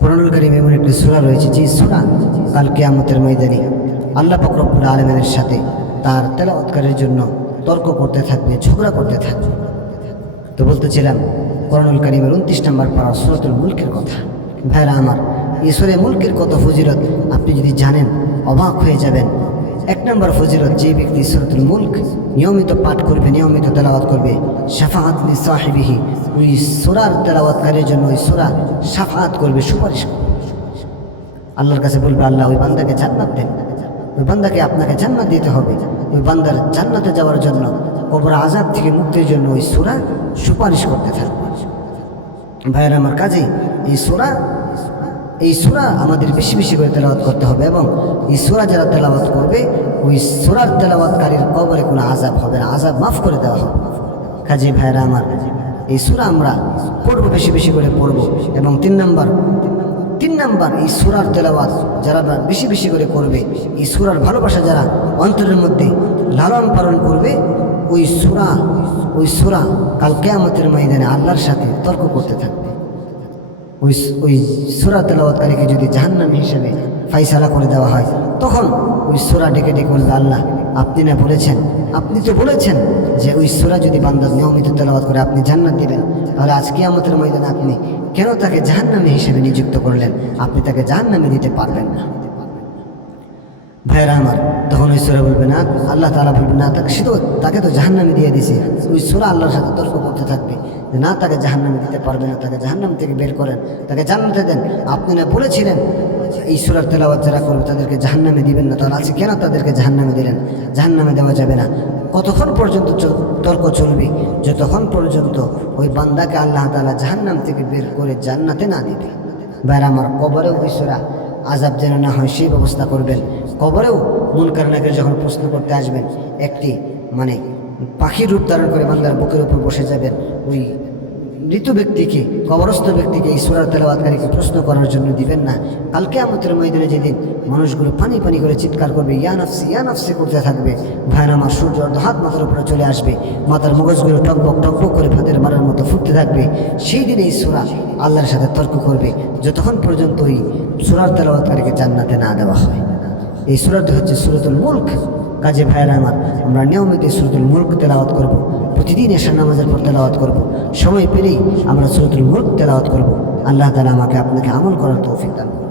কুরআনুল কারীমে এমন একটি সূরা রয়েছে যে সূরা কাল কিয়ামতের ময়দানে আল্লাহ পাক রব্বুল আলামিনের সাথে তার তেলাওয়াতকারীর জন্য তর্ক করতে থাকবে, ঝগড়া করতে থাকবে। তো বলতেছিলাম কুরআনুল কারীমের 29 নম্বর পারা সূরাতুল মুলকের কথা। ভাইরা আমার, এই সূরা মুলকের কত ফজিলত আপনি যদি জানেন অবাক হয়ে যাবেন। 1 নম্বর ফজিলত, যে ব্যক্তি সূরাতুল মুলক নিয়মিত পাঠ করবে, নিয়মিত তেলাওয়াত করবে, শাফাআত লি সাহিবিহি, ওই সূরার তেলাওয়াতকারীর জন্য ওই সূরা শাফাআত করবে, সুপারিশ করবে। আল্লাহর কাছে বলবে, আল্লাহ ওই বান্দাকে জান্নাত দেন, ওই বান্দাকে আপনাকে জান্নাত দিতে হবে। ওই বান্দার জান্নাতে যাওয়ার জন্য, কবর আযাব থেকে মুক্তির জন্য ওই সূরা সুপারিশ করতে থাকবে। ভাইয়ের আমার, কাজে এই সূরা আমাদের বেশি বেশি করে তেলাওয়াত করতে হবে, এবং এই সূরা যারা তেলাওয়াত করবে ওই সূরার তেলাওয়াতকারীর কবরে কোনো আযাব হবে না, আযাব মাফ করে দেওয়া হবে। কাজে ভাইয়েরা আমার, এই সূরা আমরা পড়ব, বেশি বেশি করে পড়ব। এবং 3 নাম্বার এই সূরার তেলাওয়াত যারা বেশি বেশি করে করবে, এই সূরার ভালোবাসা যারা অন্তরের মধ্যে লালন পালন করবে, ওই সূরা কাল কিয়ামতের ময়দানে আল্লাহর সাথে তর্ক করতে থাকবে। ওই সূরা তেলাওয়াতকারীকে যদি জাহান্নামী হিসেবে ফাইসালা করে দেওয়া হয়, তখন ওই সূরা ডেকে ডেকে বলবে, আল্লাহ আপনি না বলেছেন, আপনি তো বলেছেন যে ওই সূরা যদি বান্দা নিয়মিত তেলাওয়াত করে আপনি জান্নাত দিবেন, তাহলে আজ কিয়ামতের ময়দানে আপনি কেন তাকে জাহান্নামী হিসেবে নিযুক্ত করলেন? আপনি তাকে জাহান্নামে দিতে পারবেন না। ভাইরা আমার, তখন ওই সূরা বলবে না, আল্লাহ তাআলা বলবে না, তাকে তো জাহান্নামে দিয়ে দিয়েছে। ওই সূরা আল্লাহর সাথে তর্ক করতে থাকবে যে না, তাকে জাহান্নামে দিতে পারবে না, তাকে জাহান্নাম থেকে বের করেন, তাকে জান্নাতে দেন। আপনি না বলেছিলেন এই সূরার তেলাওয়াত যারা করবে তাদেরকে জাহান্নামে দিবেন না, তাহলে আজকে কেন তাদেরকে জাহান্নামে দিলেন? জাহান্নামে দেওয়া যাবে না। কতক্ষণ পর্যন্ত তর্ক চলবে? যতক্ষণ পর্যন্ত ওই বান্দাকে আল্লাহ তাআলা জাহান্নাম থেকে বের করে জান্নাতে না দিবে। ভাইরা আমার, কবরেও ওই সূরা আযাব যেন না হয় সেই ব্যবস্থা করবেন। কবরেও মুনকার নাকির যখন প্রশ্ন করতে আসবেন, একটি পাখির রূপ ধারণ করে বান্দার বুকের উপর বসে যাবেন। ওই মৃত ব্যক্তিকে, কবরস্থ ব্যক্তিকে এই সূরার তেলাওয়াতকারীকে প্রশ্ন করার জন্য দিবেন না। কাল কিয়ামতের ময়দানে যেদিন মানুষগুলো পানি পানি করে চিৎকার করবে, ইয়া নাফসি ইয়া নাফসি করতে থাকবে, ভাইরা আমার, সূর্য অর্ধহাত মাথার উপরে চলে আসবে, মাথার মগজগুলো টকবক টকবক করে ভাতের মারার মতো ফুটতে থাকবে। সেই দিনে এই সূরা আল্লাহর সাথে তর্ক করবে, যতক্ষণ পর্যন্ত ওই সূরার তেলাওয়াতকারীকে জান্নাতে না দেওয়া হয়। এই সূরাটি হচ্ছে সূরাতুল মুলক। কাজে ভাইরা আমার, আমরা নিয়মিত সূরাতুল মুলক তেলাওয়াত করব, প্রতিদিন এশার নামাজের পর তেলাওয়াত করব, সময় পেলেই আমরা সূরাতুল মুলক তেলাওয়াত করব। আল্লাহ তাআলা আমাকে আপনাকে আমল করার তৌফিক দান করুন।